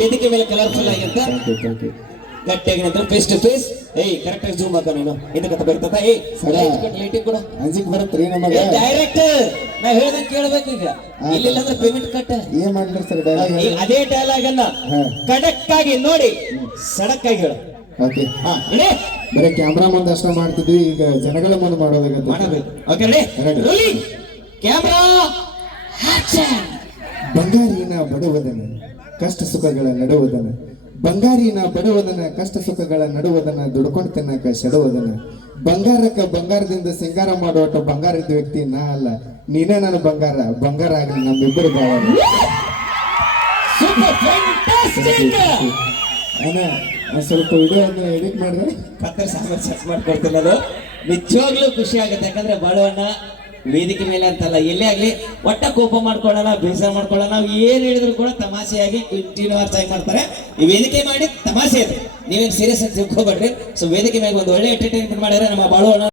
ವೇದಿಕೆ ಮೇಲೆ ಕಲರ್ಫುಲ್ ಆಗಿರುತ್ತೆ ಗಟ್ಟಿಯಾಗಿ ನಿಂತು ಫೇಸ್ ಟು ಫೇಸ್ ಏಯ್ ಕರೆಕ್ಟ್ ಆಗಿ ಜೂಮ್ ಹಾಕ ನೀನು. ಇದಕ್ಕೆ ಬರ್ತದ ಏಯ್ ಸರ. ಲೈಟಿಂಗ್ ಕೂಡ ಅಂಜಿಕ್ ಬರತ್ರಿ ನಮಗ. ಡೈರೆಕ್ಟ್ ನಾ ಹೇಳ್ದಂಗೆ ಕೇಳಬೇಕು ಈಗ. ಇಲ್ಲ ಅಂದ್ರೆ ಪೇಮೆಂಟ್ ಕಟ್ಟ ಏನ್ ಮಾಡ್ರಿ ಸರ್ ಡೈಲಾಗ್ ಅದೇ ಡೈಲಾಗ್ ಅನ್ನ ಕಡಕ್ ಆಗಿ ನೋಡಿ ಸಡಕ್ ಆಗಿ ಹೇಳು. ಓಕೆ ಹಾ ರೆಡಿ ಬರೀ ಕ್ಯಾಮ್ರಾ ಮುಂದೆ ಅಷ್ಟ ಮಾಡ್ತಿದ್ವಿ ಈಗ ಜನಗಳ ಮುಂದೆ ಮಾಡೋದಾಗತ್ತೆ. ಮಾಡಬೇಕು. Okay ready. Rolling camera action ಬಂಗಾರಿನ ಬಡವದನ. ಕಷ್ಟ ಸುಖಗಳ ನಡುವುದನ. ಬಂಗಾರಿನ ಬಡವದನ ಕಷ್ಟ ಸುಖಗಳ ನಡುವುದನ ದುಡ್ಕೊಂಡು ತಿನ್ನಕ ಶಡುವುದನ. ಬಂಗಾರಕ್ಕ ಬಂಗಾರದಿಂದ ಸಿಂಗಾರ ಮಾಡುವಟ ಬಂಗಾರದ ವ್ಯಕ್ತಿ ನಾ ಅಲ್ಲ. ನೀನೇ ನನ್ನ ಬಂಗಾರ ಬಂಗಾರ ಆಗಲಿ ನಮ್ಮಿಬ್ಬರು ಭಾವ ಸ್ವಲ್ಪ ವಿಡಿಯೋ ಎಡಿಟ್ ಮಾಡಿದ್ರೆ ಕತ್ತರ್ ಸೆಟ್ ಮಾಡ್ಕೊಡ್ತೀನಿ ಅದು. ನಿಜವಾಗ್ಲೂ ಖುಷಿ ಆಗುತ್ತೆ. ಯಾಕಂದ್ರೆ ಬಾಳುವಣ್ಣ ವೇದಿಕೆ ಮೇಲೆ ಅಂತಲ್ಲ, ಎಲ್ಲೇ ಆಗ್ಲಿ ಒಟ್ಟ ಕೋಪ ಮಾಡ್ಕೊಳ್ಳೋಣ, ಬೇಸರ ಮಾಡ್ಕೊಳ್ಳೋಣ ನಾವು ಏನ್ ಹೇಳಿದ್ರು ಕೂಡ ತಮಾಷೆಯಾಗಿ ಕಂಟಿನ್ಯೂಸ್ ಆಗಿ ಮಾಡ್ತಾರೆ. ಈ ವೇದಿಕೆ ಮಾಡಿ ತಮಾಷೆ ಇದೆ ನೀವೇನು ಸೀರಿಯಸ್ ಆಗಿ ತಿಳ್ಕೊಬೇಡ್ರಿ. ಸೊ ವೇದಿಕೆ ಮೇಲೆ ಒಂದು ಒಳ್ಳೆ ಎಂಟರ್ಟೈನ್ಮೆಂಟ್ ಮಾಡಿದ್ರೆ ನಮ್ಮ ಬಾಳುವಣ್ಣ